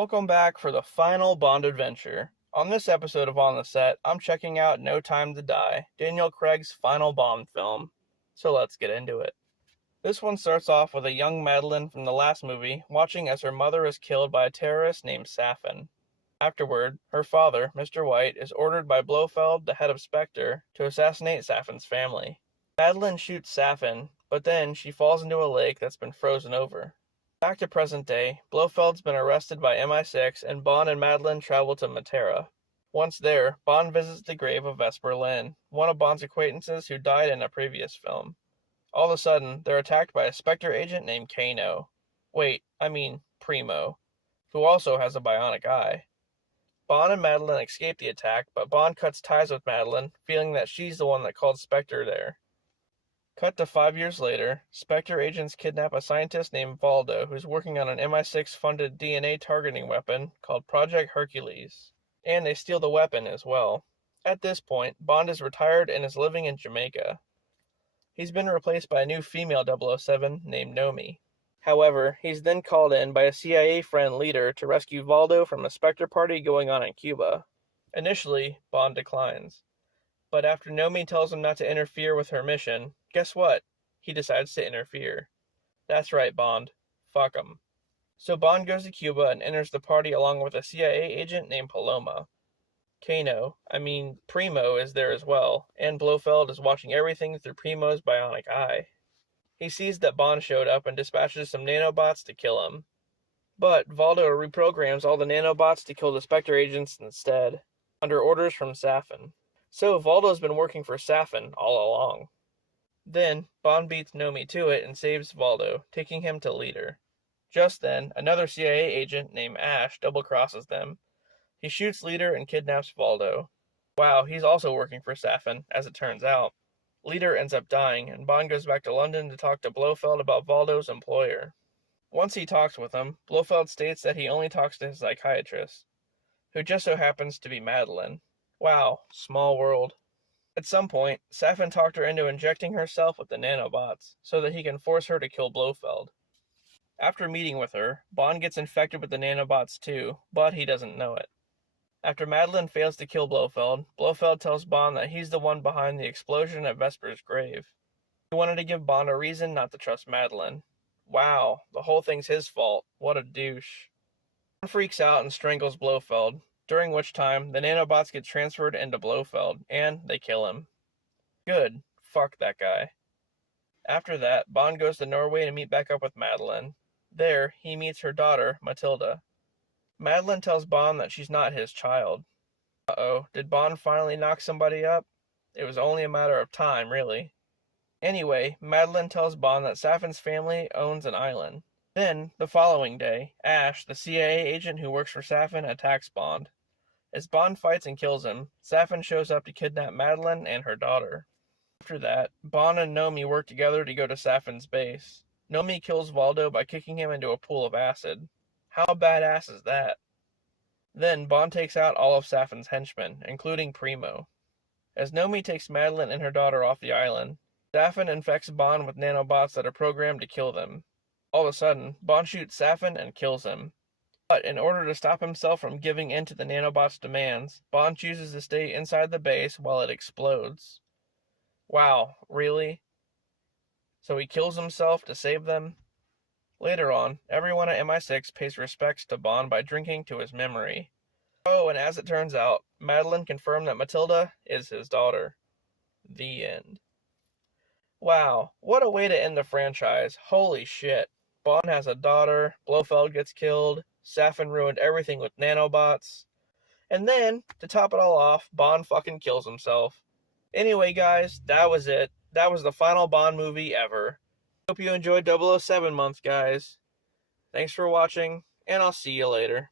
Welcome back for the final Bond adventure. On this episode of On the Set, I'm checking out No Time to Die, Daniel Craig's final Bond film. So let's get into it. This one starts off with a young Madeline from the last movie watching as her mother is killed by a terrorist named Safin. Afterward, her father, Mr. White, is ordered by Blofeld, the head of Spectre, to assassinate Safin's family. Madeline shoots Safin, but then she falls into a lake that's been frozen over. Back to present day, Blofeld's been arrested by MI6 and Bond and Madeline travel to Matera. Once there, Bond visits the grave of Vesper Lynd, one of Bond's acquaintances who died in a previous film. All of a sudden, they're attacked by a Spectre agent named Kano. Primo, who also has a bionic eye. Bond and Madeline escape the attack, but Bond cuts ties with Madeline, feeling that she's the one that called Spectre there. Cut to 5 years later, Spectre agents kidnap a scientist named Valdo who's working on an MI6-funded DNA targeting weapon called Project Hercules. And they steal the weapon as well. At this point, Bond is retired and is living in Jamaica. He's been replaced by a new female 007 named Nomi. However, he's then called in by a CIA friend leader to rescue Valdo from a Spectre party going on in Cuba. Initially, Bond declines. But after Nomi tells him not to interfere with her mission, guess what? He decides to interfere. That's right, Bond. Fuck him. So Bond goes to Cuba and enters the party along with a CIA agent named Paloma. Primo is there as well, and Blofeld is watching everything through Primo's bionic eye. He sees that Bond showed up and dispatches some nanobots to kill him. But Valdo reprograms all the nanobots to kill the Spectre agents instead, under orders from Safin. So Valdo's been working for Safin all along. Then, Bond beats Nomi to it and saves Valdo, taking him to leader. Just then, another CIA agent named Ash double-crosses them. He shoots Leader and kidnaps Valdo. Wow, he's also working for Safin, as it turns out. Leader ends up dying, and Bond goes back to London to talk to Blofeld about Valdo's employer. Once he talks with him, Blofeld states that he only talks to his psychiatrist, who just so happens to be Madeline. Wow, small world. At some point, Safin talked her into injecting herself with the nanobots, so that he can force her to kill Blofeld. After meeting with her, Bond gets infected with the nanobots too, but he doesn't know it. After Madeline fails to kill Blofeld, Blofeld tells Bond that he's the one behind the explosion at Vesper's grave. He wanted to give Bond a reason not to trust Madeline. Wow, the whole thing's his fault. What a douche. Bond freaks out and strangles Blofeld, during which time the nanobots get transferred into Blofeld, and they kill him. Good. Fuck that guy. After that, Bond goes to Norway to meet back up with Madeline. There, he meets her daughter, Matilda. Madeline tells Bond that she's not his child. Uh-oh, did Bond finally knock somebody up? It was only a matter of time, really. Anyway, Madeline tells Bond that Safin's family owns an island. Then, the following day, Ash, the CIA agent who works for Safin, attacks Bond. As Bond fights and kills him, Safin shows up to kidnap Madeline and her daughter. After that, Bond and Nomi work together to go to Safin's base. Nomi kills Valdo by kicking him into a pool of acid. How badass is that? Then Bond takes out all of Safin's henchmen, including Primo. As Nomi takes Madeline and her daughter off the island, Safin infects Bond with nanobots that are programmed to kill them. All of a sudden, Bond shoots Safin and kills him. But in order to stop himself from giving in to the nanobots' demands, Bond chooses to stay inside the base while it explodes. Wow, really? So he kills himself to save them? Later on, everyone at MI6 pays respects to Bond by drinking to his memory. Oh, and as it turns out, Madeline confirmed that Matilda is his daughter. The end. Wow, what a way to end the franchise. Holy shit. Bond has a daughter, Blofeld gets killed, Safin ruined everything with nanobots. And then, to top it all off, Bond fucking kills himself. Anyway guys, that was it. That was the final Bond movie ever. Hope you enjoyed 007 month, guys. Thanks for watching, and I'll see you later.